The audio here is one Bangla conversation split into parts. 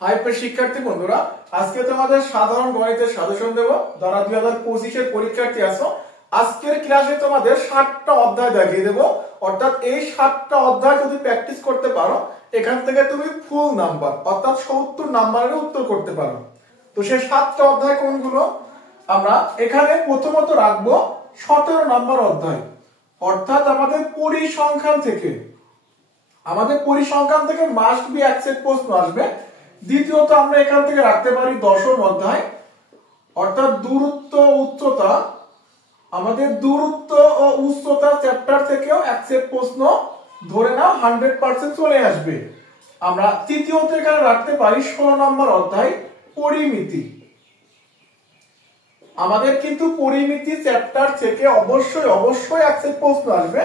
হাই প্রিয় শিক্ষার্থী বন্ধুরা, আজকে তোমাদের সাধারণ গণিতের সাজেশন দেব। যারা 2025 এর পরীক্ষার্থী আছো, আজকের ক্লাসে তোমাদের 7টা অধ্যায় দেখিয়ে দেব। অর্থাৎ এই 7টা অধ্যায় যদি প্র্যাকটিস করতে পারো, এখান থেকে তুমি ফুল নাম্বার অর্থাৎ 70 নাম্বারের উত্তর করতে পারো। তো সেই 7টা অধ্যায় কোনগুলো? আমরা এখানে প্রথমত রাখবো 17 নাম্বার অধ্যায়, অর্থাৎ আমাদের পরিসংখ্যান থেকে মাস্ট বি অ্যাকসেপ্ট প্রশ্ন আসবে। দ্বিতীয়ত আমরা এখান থেকে রাখতে পারি 10ম অধ্যায়, অর্থাৎ দূরত্ব উচ্চতা। আমাদের দূরত্ব ও উচ্চতা চ্যাপ্টার থেকেও অ্যাকসেপ্ট প্রশ্ন ধরে নাও 100% চলে আসবে। আমরা তৃতীয়ত এখানে রাখতে পারি 16 নম্বর অধ্যায় পরিমিতি। আমাদের কিন্তু পরিমিতি চ্যাপ্টার থেকে অবশ্যই অ্যাকসেপ্ট প্রশ্ন আসবে।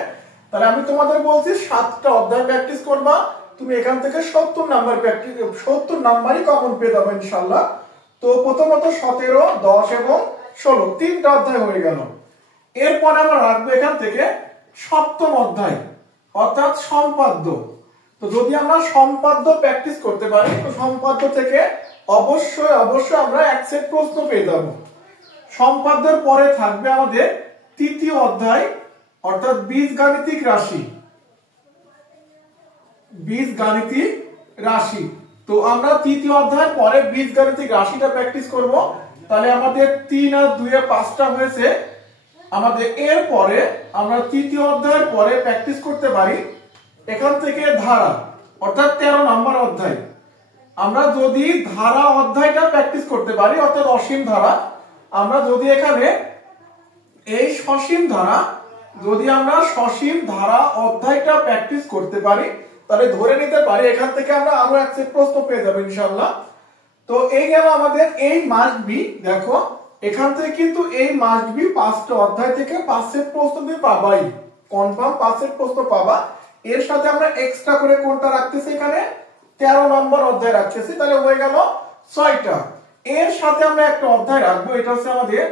তাহলে আমি তোমাদের বলছি 7টা অধ্যায় প্র্যাকটিস করবা, তুমি এখান থেকে 70 নাম্বারই কমন পেয়ে যাবে ইনশাআল্লাহ। তো প্রথমত 17, 10 এবং 16 তিনটা অধ্যায় হয়ে গেল। এরপর আমরা রাখবো এখান থেকে 7ম অধ্যায় অর্থাৎ সম্পাদ্য। তো যদি আমরা সম্পাদ্য প্র্যাকটিস করতে পারি, তো সম্পাদ্য থেকে অবশ্যই আমরা অ্যাকসেপ্ট প্রশ্ন পেয়ে যাব। সম্পাদ্যের পরে থাকবে আমাদের 3য় অধ্যায় অর্থাৎ বীজগাণিতিক রাশি। তো আমরা 3য় অধ্যায়ের পরে বীজগাণিতিক রাশিটা প্র্যাকটিস করব। তাহলে আমাদের 3 আর 2 এ 5টা হয়েছে। আমাদের এর পরে আমরা 3য় অধ্যায়ের পরে প্র্যাকটিস করতে পারি এখান থেকে ধারা অর্থাৎ 13 নম্বর অধ্যায়। আমরা যদি ধারা অধ্যায়টা প্র্যাকটিস করতে পারি অর্থাৎ অসীম ধারা, আমরা যদি এখানে এই সসীম ধারা অধ্যায়টা প্র্যাকটিস করতে পারি, তাহলে ধরে নিতে পারি এখান থেকে আমরা আরো অ্যাকসেপ্ট প্রশ্ন পেয়ে যাব ইনশাআল্লাহ। তো এই গেল আমাদের এই মাস্ট বি। দেখো এখান থেকে কিন্তু এই মাস্ট বি 5টা অধ্যায় থেকে 5 সেট প্রশ্ন তুমি পাবাই, কনফার্ম 5 সেট প্রশ্ন পাবা। এর সাথে আমরা এক্সট্রা করে কোনটা রাখতেছি, এখানে 13 নম্বর অধ্যায় রাখতেছি, তাহলে হয়ে গেল 6টা। এর সাথে আমরা একটা অধ্যায় রাখবো, এটা হচ্ছে আমাদের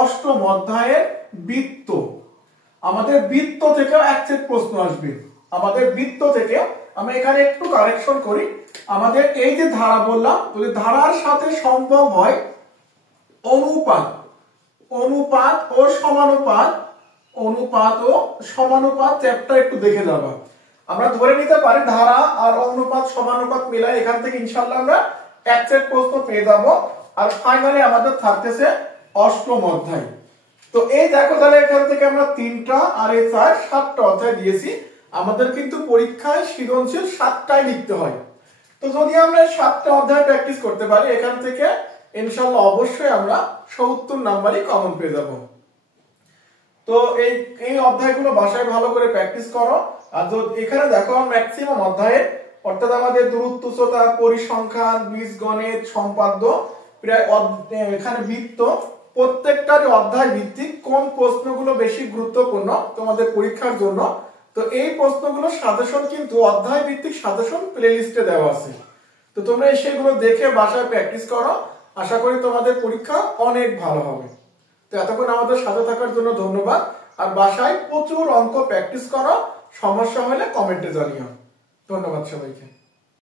8ম অধ্যায়ের বৃত্ত। আমাদের বৃত্ত থেকেও অ্যাকসেপ্ট প্রশ্ন আসবে। আমাদের বৃত্ত থেকে আমরা এখানে একটু কারেকশন করি। আমাদের এই যে ধারা বললাম, যদি ধারার সাথে সম্ভব হয় অনুপাত ও সমানুপাত চ্যাপ্টার একটু দেখে যাবা। আমরা ধরে নিতে পারি ধারা আর অনুপাত সমানুপাত মিলাই এখান থেকে ইনশাআল্লাহ আমরা অ্যাকসেপ্ট প্রশ্ন পেয়ে যাব। আর ফাইনালি আমাদের থাকতেছে 8ম অধ্যায়। তো এই দেখো, তাহলে এখান থেকে আমরা 3টা আর এই 7টা অধ্যায় দিয়েছি। আমাদের কিন্তু পরীক্ষায় সৃজনশীল 7টাই লিখতে হয়। তো যদি আমরা 7টা অধ্যায় প্র্যাকটিস করতে পারি, এখান থেকে ইনশাআল্লাহ অবশ্যই আমরা 70 নাম্বারই কমন পেয়ে যাব। তো এই অধ্যায়গুলো বাসায় ভালো করে প্র্যাকটিস করো। আর এখানে দেখো ম্যাক্সিমাম অধ্যায়ে অর্থাৎ আমাদের দূরত্ব, উচ্চতা, পরিসংখ্যান, বীজগণিত, সম্পাদ্য, প্রায় এখানে বৃত্ত, প্রত্যেকটারই অধ্যায় ভিত্তিক কোন প্রশ্নগুলো বেশি গুরুত্বপূর্ণ তোমাদের পরীক্ষার জন্য। তো এই প্রশ্নগুলো সাজেশন কিন্তু অধ্যায় ভিত্তিক সাজেশন প্লেলিস্টে দেওয়া আছে। তো তোমরা সেগুলো দেখে বাসায় প্র্যাকটিস করো, আশা করি তোমাদের পরীক্ষা অনেক ভালো হবে। তো এতক্ষণ আমাদের সাথে থাকার জন্য ধন্যবাদ। আর বাসায় প্রচুর অঙ্ক প্র্যাকটিস করো, সমস্যা হলে কমেন্টে জানিও। ধন্যবাদ সবাইকে।